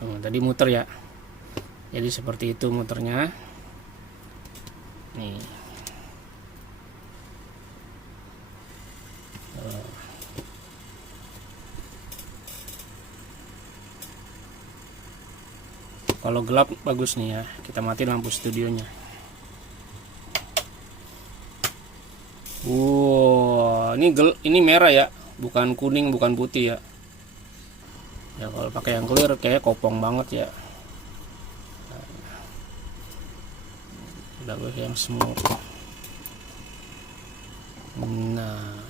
Tadi muter ya, jadi seperti itu muternya nih. Kalau gelap bagus nih ya, kita mati lampu studionya. Wow, ini merah ya, bukan kuning, bukan putih ya. Ya kalau pakai yang clear kayak kopong banget ya. Udah gue yang smooth. Nah,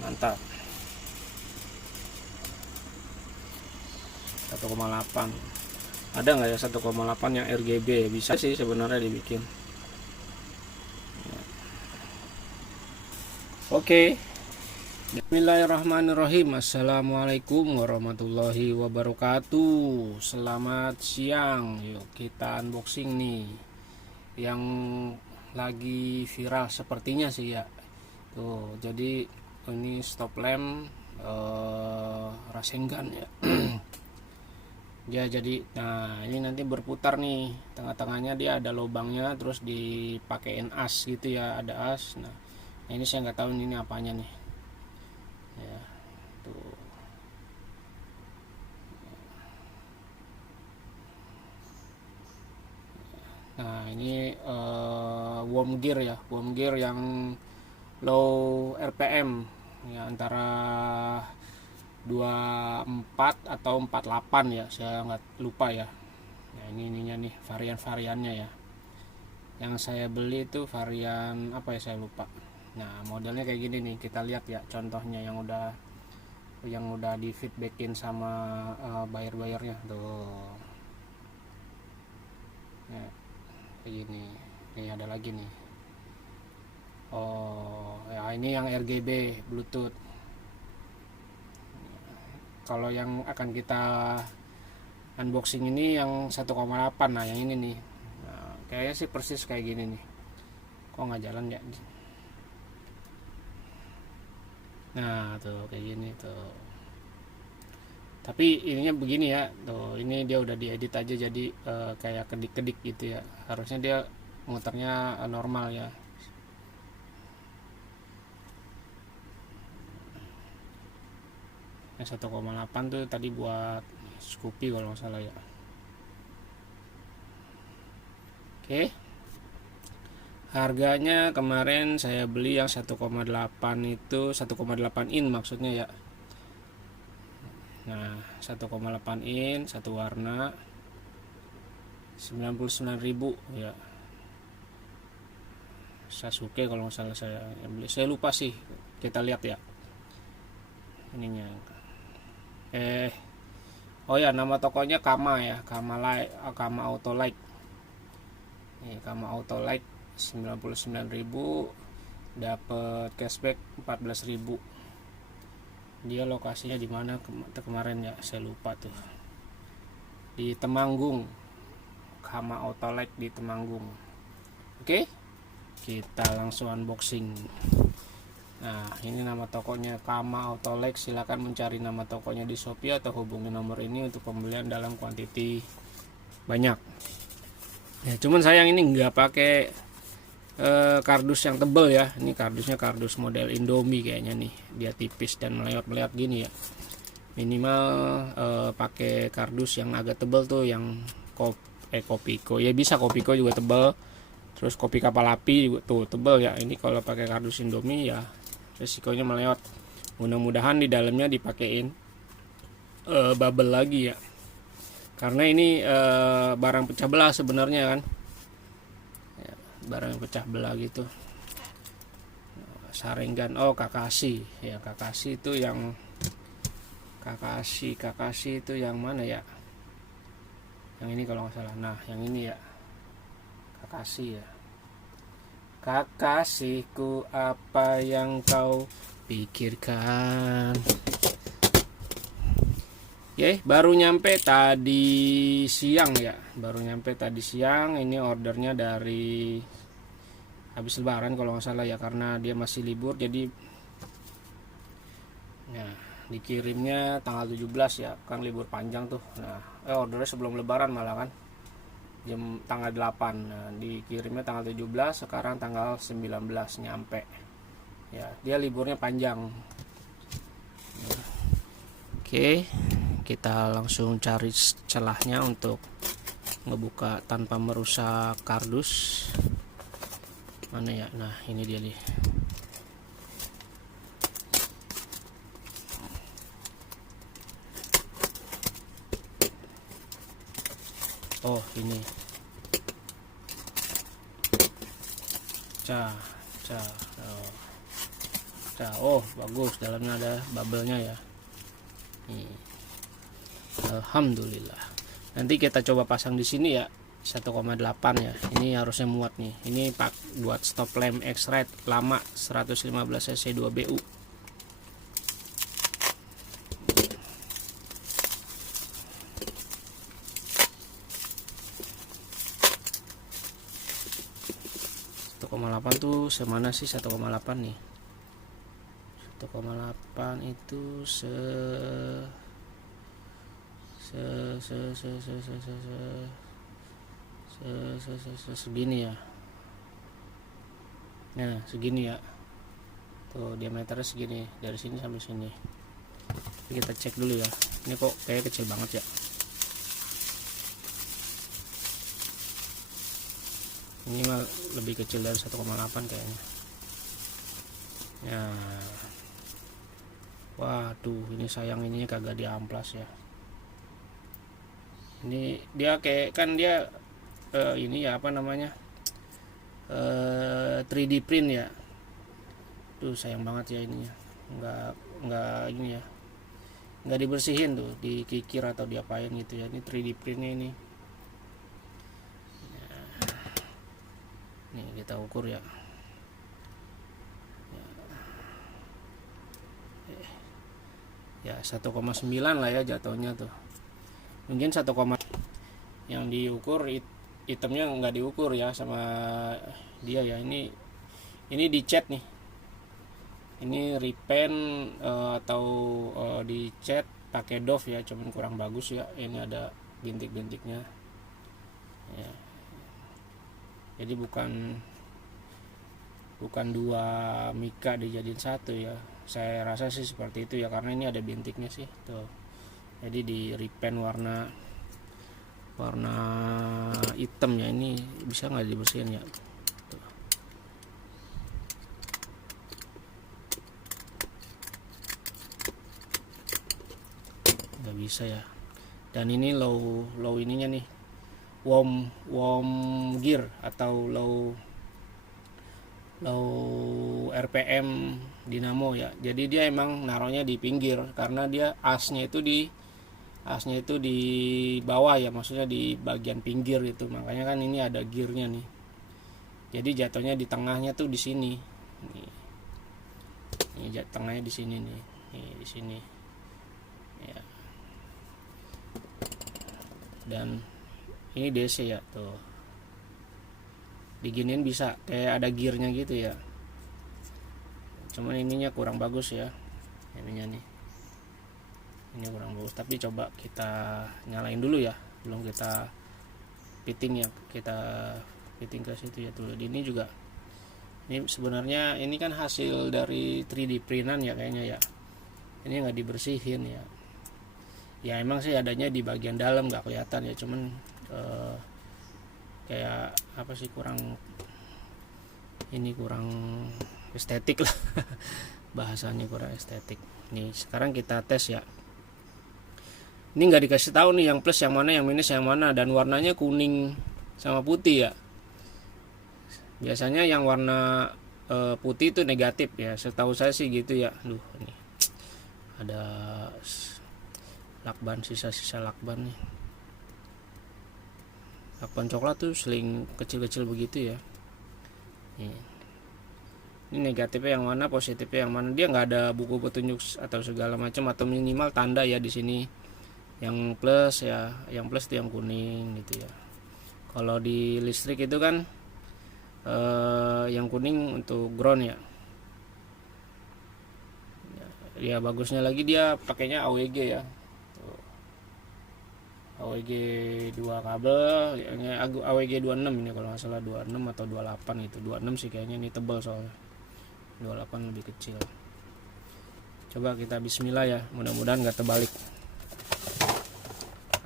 mantap. 1,8. Ada nggak ya 1,8 yang RGB? Bisa sih sebenarnya dibikin. Oke. Bismillahirrahmanirrahim. Assalamualaikum warahmatullahi wabarakatuh. Selamat siang. Yuk kita unboxing nih yang lagi viral sepertinya sih ya. Tuh, jadi ini stop lamp Rasengan ya. Ya jadi, nah ini nanti berputar nih, tengah-tengahnya dia ada lubangnya, terus dipakein as gitu ya, ada as. Nah ini saya nggak tahu ini apanya nih ya. Tuh, nah ini worm gear ya, worm gear yang low RPM ya, antara 24 atau 48 ya, saya nggak lupa ya. Nah ini ininya nih varian-variannya ya. Yang saya beli itu varian apa ya, saya lupa. Nah modelnya kayak gini nih, kita lihat ya contohnya yang udah di feedbackin sama buyer-buyernya tuh. Nah, kayak gini. Ini ada lagi nih. Oh ya, ini yang RGB Bluetooth. Kalau yang akan kita unboxing ini yang 1,8. Nah yang ini nih, nah, kayaknya sih persis kayak gini nih. Kok nggak jalan ya? Nah tuh kayak gini tuh. Tapi ininya begini ya, tuh ini dia udah diedit aja jadi kayak kedik-kedik gitu ya. Harusnya dia muternya normal ya. Yang 1,8 tuh tadi buat Scoopy kalau nggak salah ya. Oke. Harganya kemarin saya beli yang 1,8 itu 1,8 in maksudnya ya. Nah, 1,8 in satu warna 99.000 ya. Sasuke kalau nggak salah saya beli. Saya lupa sih. Kita lihat ya. Ininya. Oh ya, nama tokonya Kama ya, Kama Auto Like. Nih, Kama Auto Like 99.000, dapat cashback 14.000. Dia lokasinya di mana kemarin ya, saya lupa tuh. Di Temanggung. Kama Auto Like di Temanggung. Oke. Kita langsung unboxing. Nah, ini nama tokonya Kama Auto Like. Silakan mencari nama tokonya di Shopee atau hubungi nomor ini untuk pembelian dalam kuantiti banyak. Ya, cuman sayang ini nggak pakai kardus yang tebal ya. Ini kardusnya kardus model Indomie kayaknya nih. Dia tipis dan meleot-meleot gini ya. Minimal pakai kardus yang agak tebal tuh, yang Kopiko. Ya bisa Kopiko juga tebal. Terus kopi kapal api juga tuh tebal ya. Ini kalau pakai kardus Indomie ya resikonya meleot. Mudah-mudahan di dalamnya dipakein bubble lagi ya. Karena ini barang pecah belah sebenarnya kan. Ya, barang yang pecah belah gitu. Saringan, oh Kakashi ya, Kakashi itu yang Kakashi itu yang mana ya? Yang ini kalau nggak salah. Nah yang ini ya, Kakashi ya. Kakasihku, apa yang kau pikirkan? Oke, baru nyampe tadi siang ya. Baru nyampe tadi siang. Ini ordernya dari habis lebaran kalau nggak salah ya, karena dia masih libur. Jadi nah, dikirimnya tanggal 17 ya, kan libur panjang tuh. Nah, ordernya sebelum lebaran malah kan, tanggal 8. Nah, dikirimnya tanggal 17, sekarang tanggal 19 nyampe ya, dia liburnya panjang. Oke, kita langsung cari celahnya untuk ngebuka tanpa merusak kardus. Mana ya? Nah, ini dia nih. Oh, ini. Oh, bagus, dalamnya ada bubble-nya ya. Nih. Alhamdulillah. Nanti kita coba pasang di sini ya, 1,8 ya. Ini harusnya muat nih. Ini buat stop lamp X-Rite lama 115 cc 2BU. Tuh semana sih 1,8 nih. 1,8 itu segini ya. Nah, segini ya. Tuh diameternya segini, dari sini sampai sini. Kita cek dulu ya. Ini kok kayak kecil banget ya. Ini mah lebih kecil dari 1,8 kayaknya ya. Waduh, ini sayang ininya kagak diamplas ya. Ini dia kayak kan dia ini ya apa namanya, 3D print ya. Tuh sayang banget ya ininya, nggak ini ya, nggak dibersihin tuh, dikikir atau diapain gitu ya. Ini 3D printnya ini. Nih kita ukur ya. Ya 1,9 lah ya jatuhnya tuh. Mungkin 1, yang diukur itemnya nggak diukur ya sama dia ya. Ini dicat nih. Ini repaint atau dicat pakai doff ya, cuman kurang bagus ya. Ini ada bintik-bintiknya. Ya. Jadi bukan 2 mika dijadiin 1 ya. Saya rasa sih seperti itu ya, karena ini ada bintiknya sih tuh. Jadi di repaint warna hitam ya. Ini bisa nggak dibersihin ya? Tuh. Nggak bisa ya. Dan ini low ininya nih, warm gear atau low RPM dinamo ya. Jadi dia emang naruhnya di pinggir karena dia asnya itu di bawah ya, maksudnya di bagian pinggir itu. Makanya kan ini ada gearnya nih. Jadi jatuhnya di tengahnya tuh di sini. Ini tengahnya di sini nih. Nih di sini. Ya. Dan ini DC ya tuh. Diginiin bisa kayak ada gearnya gitu ya. Cuman ininya kurang bagus ya. Ininya nih. Ini kurang bagus, tapi coba kita nyalain dulu ya. Belum kita fitting ya. Kita fitting ke situ ya tuh. Ini juga. Ini sebenarnya ini kan hasil dari 3D printan ya kayaknya ya. Ini nggak dibersihin ya. Ya emang sih adanya di bagian dalam nggak kelihatan ya, cuman kayak apa sih, kurang estetik lah. Bahasanya kurang estetik. Nih sekarang kita tes ya. Ini nggak dikasih tahu nih yang plus yang mana, yang minus yang mana, dan warnanya kuning sama putih ya. Biasanya yang warna putih itu negatif ya, setahu saya sih gitu ya. Duh, ini ada lakban, sisa-sisa lakban nih. Lakban coklat tuh seling kecil-kecil begitu ya. Ini negatifnya yang mana, positifnya yang mana. Dia nggak ada buku petunjuk atau segala macam, atau minimal tanda ya di sini. Yang plus ya, yang plus itu yang kuning gitu ya. Kalau di listrik itu kan yang kuning untuk ground ya. Ya bagusnya lagi dia pakainya AWG ya. Tuh. AWG 2 kabel, ini AWG 26 ini kalau nggak salah, 26 atau 28 gitu. 26 sih kayaknya, ini tebal soalnya. 28 lebih kecil. Coba kita bismillah ya, mudah-mudahan nggak terbalik.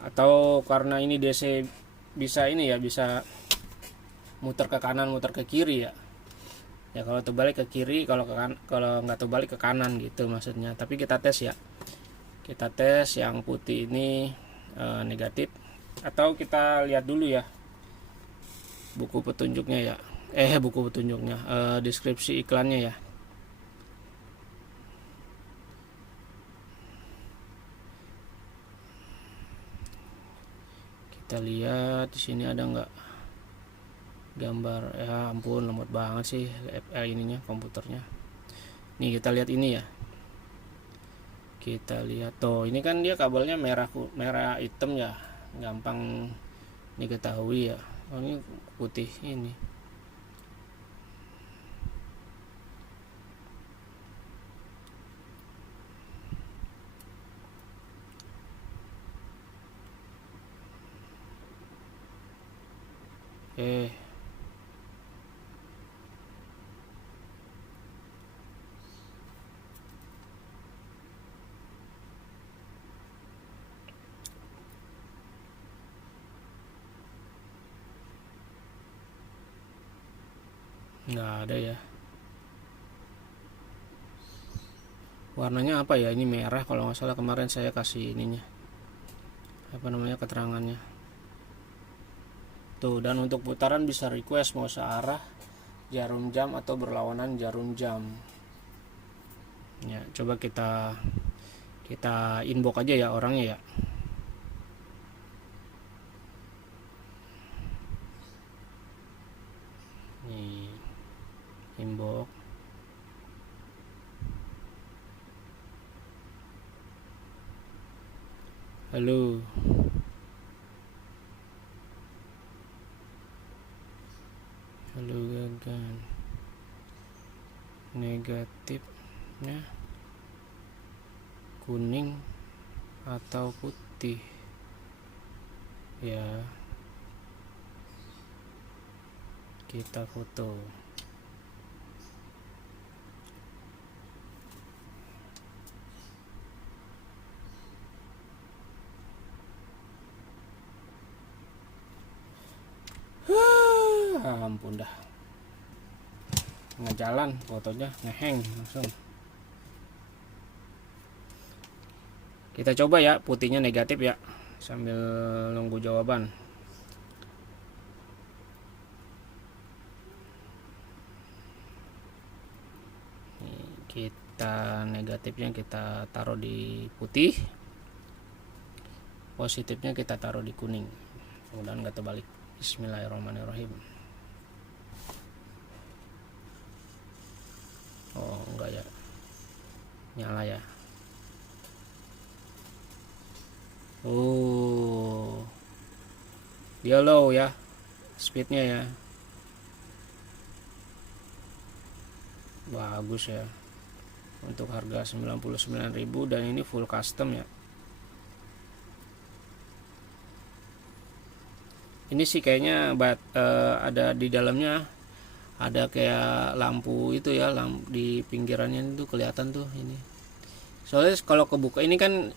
Atau karena ini DC bisa ini ya, bisa muter ke kanan, muter ke kiri ya. Ya kalau terbalik ke kiri, kalau kalau nggak terbalik ke kanan gitu maksudnya. Tapi kita tes ya. Kita tes yang putih ini negatif. Atau kita lihat dulu ya buku petunjuknya ya. Buku petunjuknya, deskripsi iklannya ya. Kita lihat di sini ada nggak gambar. Ya ampun, lemot banget sih ininya, komputernya. Nih kita lihat ini ya. Kita lihat tuh, ini kan dia kabelnya merah hitam ya, gampang diketahui ya. Oh, ini putih ini. Nggak ada ya. Warnanya apa ya, ini merah kalau nggak salah, kemarin saya kasih ininya, apa namanya, keterangannya tuh. Dan untuk putaran bisa request mau searah, jarum jam, atau berlawanan jarum jam ya. Coba kita inbox aja ya orangnya ya. Nih, inbox. Halo, Gagan. Negatifnya kuning atau putih ya, kita foto. Ampun dah, nggak jalan fotonya, ngeheng langsung. Kita coba ya, putihnya negatif ya, sambil nunggu jawaban. Nih, kita negatifnya kita taruh di putih, positifnya kita taruh di kuning. Mudah-mudahan nggak terbalik. Bismillahirrahmanirrahim. Oh enggak ya, nyala ya. Oh, dia low ya speednya ya, bagus ya untuk harga 99.000, dan ini full custom ya. Ini sih kayaknya ada di dalamnya, ada kayak lampu itu ya, lampu di pinggirannya itu kelihatan tuh ini. Soalnya kalau kebuka ini kan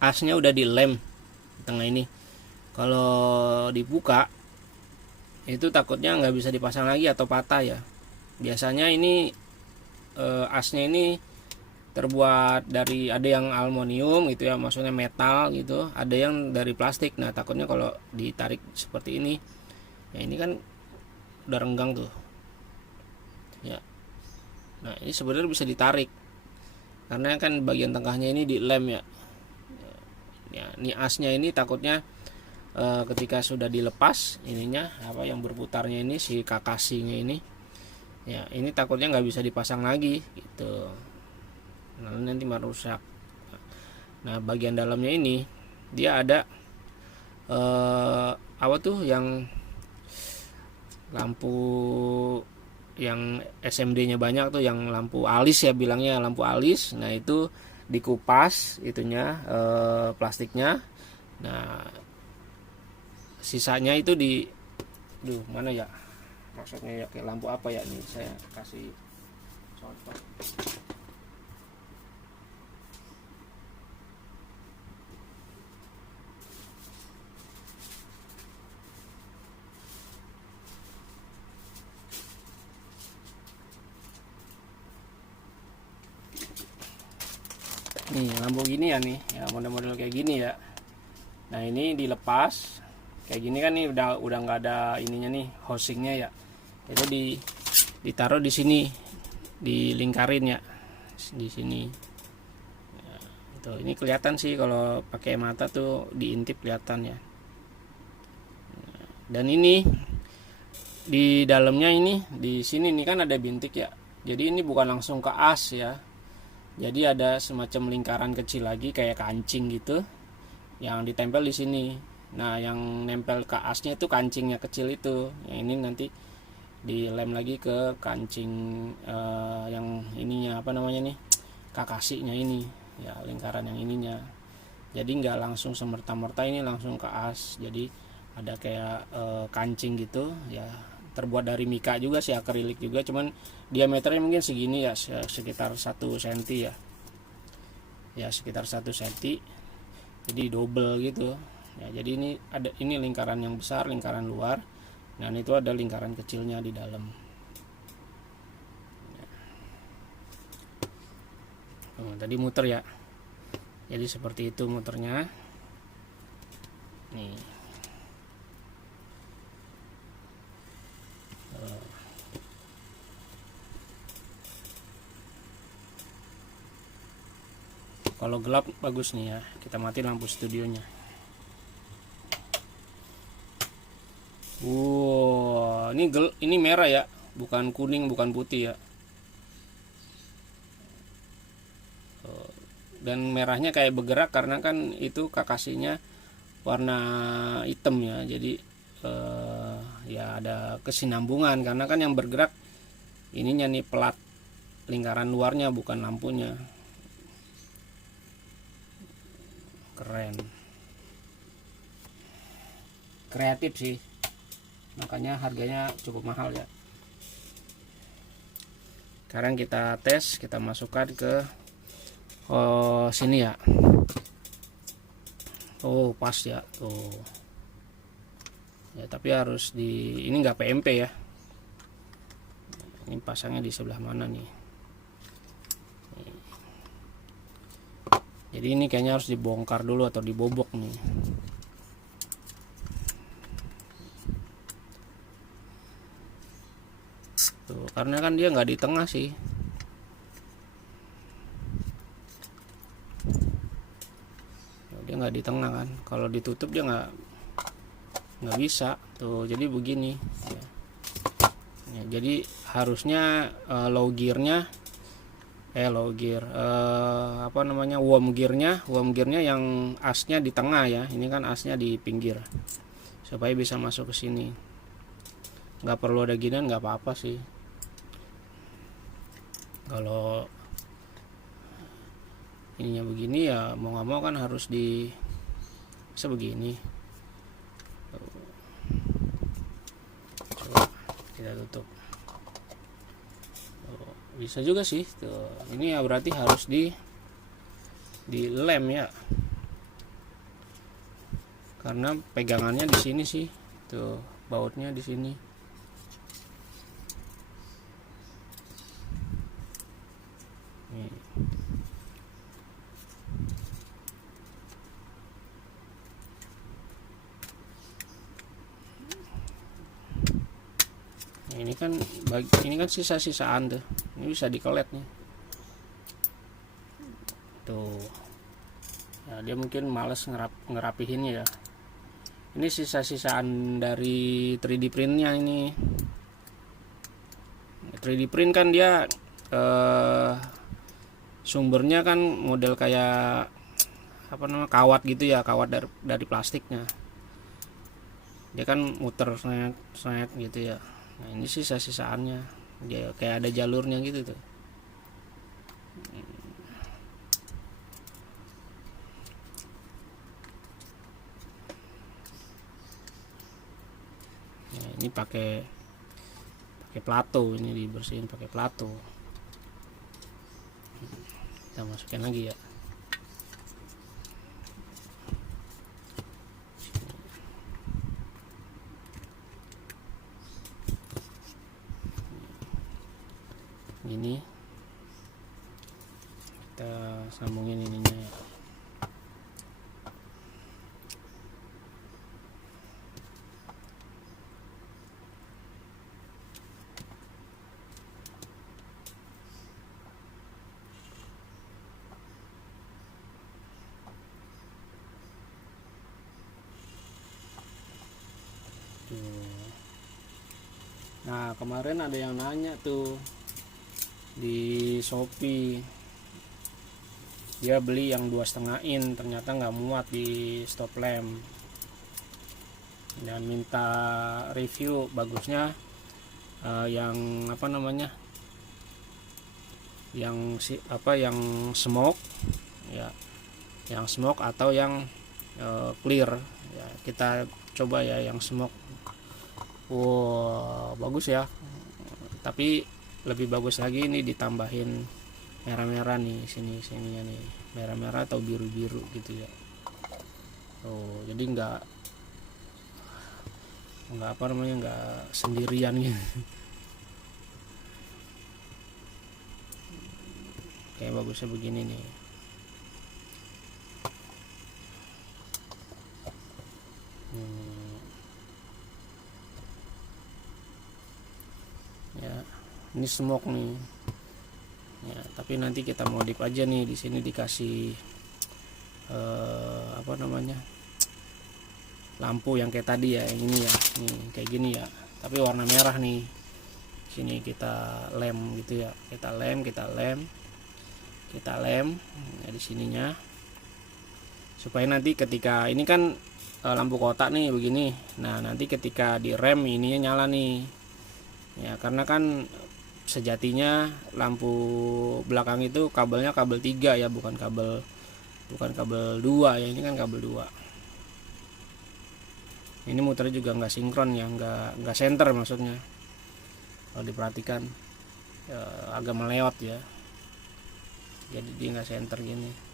asnya udah dilem tengah ini. Kalau dibuka itu takutnya nggak bisa dipasang lagi atau patah ya. Biasanya ini asnya ini terbuat dari, ada yang aluminium gitu ya, maksudnya metal gitu, ada yang dari plastik. Nah takutnya kalau ditarik seperti ini ya, ini kan udah renggang tuh ya. Nah ini sebenarnya bisa ditarik karena kan bagian tengahnya ini dilem ya. Ya ini asnya ini takutnya ketika sudah dilepas ininya, apa yang berputarnya ini, si kakasinya ini ya, ini takutnya nggak bisa dipasang lagi gitu. Nah, nanti merusak. Nah bagian dalamnya ini dia ada apa tuh yang lampu yang SMD-nya banyak tuh, yang lampu alis ya bilangnya, lampu alis. Nah itu dikupas itunya, plastiknya. Nah sisanya itu mana ya maksudnya ya, kayak lampu apa ya, nih saya kasih contoh. Nih lampu gini ya, nih ya model-model kayak gini ya. Nah ini dilepas kayak gini kan, nih udah nggak ada ininya nih, housingnya ya. Itu ditaruh di sini, dilingkarin ya di sini. Ya, itu ini kelihatan sih kalau pakai mata tuh, diintip kelihatan ya. Dan ini di dalamnya ini, di sini nih kan ada bintik ya. Jadi ini bukan langsung ke as ya. Jadi ada semacam lingkaran kecil lagi kayak kancing gitu yang ditempel di sini. Nah, yang nempel ke asnya itu kancingnya kecil itu. Yang ini nanti dilem lagi ke kancing yang ininya apa namanya nih? Kakasinya ini. Ya, lingkaran yang ininya. Jadi nggak langsung semerta-merta ini langsung ke as. Jadi ada kayak kancing gitu ya, terbuat dari mika juga sih, akrilik juga, cuman diameternya mungkin segini ya, sekitar 1 cm ya sekitar 1 cm, jadi double gitu ya. Jadi ini lingkaran yang besar, lingkaran luar, dan itu ada lingkaran kecilnya di dalam ya. Tadi muter ya, jadi seperti itu muternya nih. Kalau gelap bagus nih ya, kita mati lampu studionya. Wow, ini merah ya, bukan kuning, bukan putih ya. Dan merahnya kayak bergerak karena kan itu kakasinya warna hitam ya. Jadi ya ada kesinambungan, karena kan yang bergerak ininya nih, pelat lingkaran luarnya, bukan lampunya. Keren, kreatif sih, makanya harganya cukup mahal ya. Sekarang kita tes, kita masukkan ke sini ya. Oh pas ya tuh ya, tapi harus ini nggak PMP ya. Ini pasangnya di sebelah mana nih? Jadi ini kayaknya harus dibongkar dulu atau dibobok nih. Tuh, karena kan dia nggak di tengah sih. Dia nggak di tengah kan. Kalau ditutup dia nggak bisa. Tuh, jadi begini. Ya, jadi harusnya low gearnya apa namanya, worm gearnya yang asnya di tengah ya. Ini kan asnya di pinggir, supaya bisa masuk ke sini. Nggak perlu ada ginian, nggak apa-apa sih. Kalau ininya begini ya, mau nggak mau kan harus sebegini. Coba kita tutup. Bisa juga sih tuh. Ini ya berarti harus dilem ya, karena pegangannya di sini sih tuh, bautnya di sini. Nih. Ini kan sisa-sisaan tuh. Ini bisa dikelet nih. Tuh. Ya, dia mungkin males ngerapihinnya ya. Ini sisa-sisaan dari 3D printnya ini. 3D print kan dia sumbernya kan model kayak apa namanya, kawat gitu ya, kawat dari plastiknya. Dia kan muter snet gitu ya. Nah ini sisa-sisaannya. dia kayak ada jalurnya gitu tuh. Nah, ini pakai plato, ini dibersihin pakai plato. Kita masukin lagi ya. Ini kita sambungin ininya ya. Nah, kemarin ada yang nanya tuh di Shopee, dia beli yang 2,5 in, ternyata nggak muat di stop lamp, dan minta review bagusnya yang apa namanya, yang smoke ya, yang smoke atau yang clear ya. Kita coba ya yang smoke. Wow, bagus ya, tapi lebih bagus lagi ini ditambahin merah-merah nih, sininya nih merah-merah atau biru-biru gitu ya. Oh, jadi nggak apa namanya, nggak sendirian gitu. Kayak bagusnya begini nih. Ya, ini smoke nih. Ya, tapi nanti kita modif aja nih, di sini dikasih apa namanya, lampu yang kayak tadi ya, yang ini ya, nih kayak gini ya, tapi warna merah nih. Sini kita lem gitu ya, kita lem ya di sininya, supaya nanti ketika ini kan lampu kotak nih begini, nah nanti ketika di rem ininya nyala nih ya, karena kan sejatinya lampu belakang itu kabelnya kabel 3 ya, bukan kabel 2 ya, ini kan kabel 2. Ini muternya juga nggak sinkron ya, nggak center maksudnya, kalau diperhatikan agak melewat ya, jadi dia nggak center gini.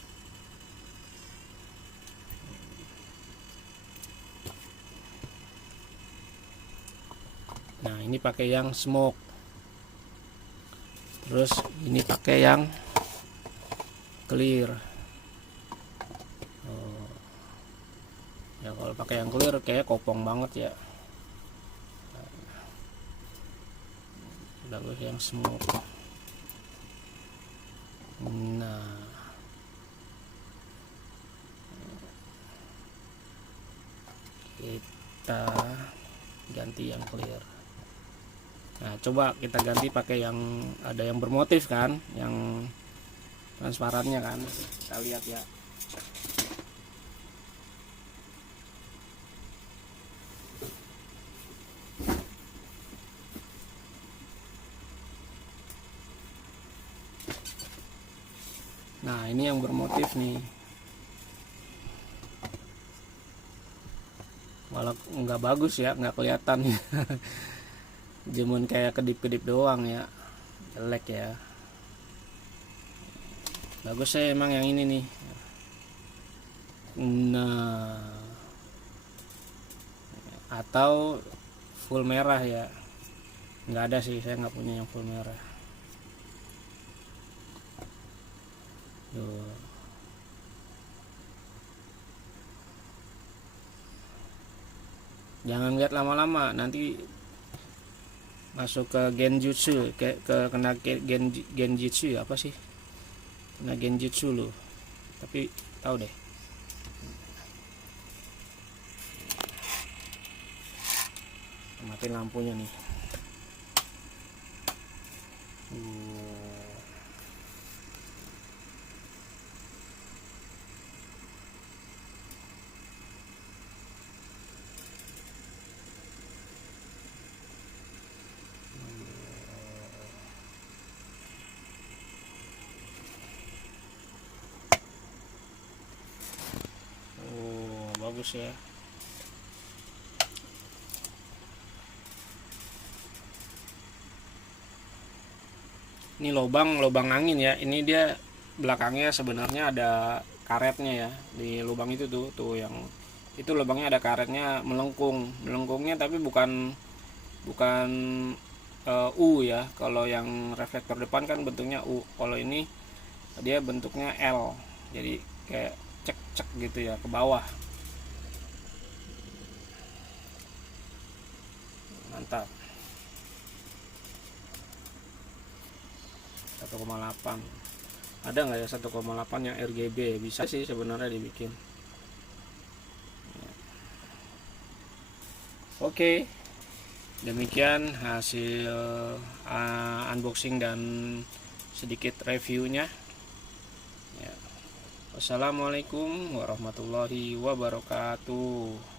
Nah, ini pakai yang smoke, terus ini pakai yang clear. Ya kalau pakai yang clear kayak kopong banget ya. Udah gue yang smoke. Nah, kita ganti yang clear. Nah, coba kita ganti pakai yang ada yang bermotif kan, yang transparannya kan. Kita lihat ya. Nah, ini yang bermotif nih. Walau nggak bagus ya, nggak kelihatan. Cuman kayak kedip-kedip doang ya, jelek ya. Bagusnya emang yang ini nih. Nah, atau full merah ya, nggak ada sih, saya nggak punya yang full merah. Tuh. Jangan lihat lama-lama, nanti masuk ke genjutsu, kena genjutsu ya, apa sih, kena genjutsu loh, tapi tahu deh. Matiin lampunya nih. bagus ya. Ini lubang angin ya. Ini dia belakangnya sebenarnya ada karetnya ya. Di lubang itu tuh yang itu lubangnya ada karetnya melengkungnya, tapi bukan U ya. Kalau yang reflektor depan kan bentuknya U, kalau ini dia bentuknya L, jadi kayak cek gitu ya ke bawah. Mantap. 1,8. Ada nggak ya 1,8 yang RGB? Bisa sih sebenarnya dibikin. Oke, demikian hasil unboxing dan sedikit reviewnya ya. Wassalamualaikum warahmatullahi wabarakatuh.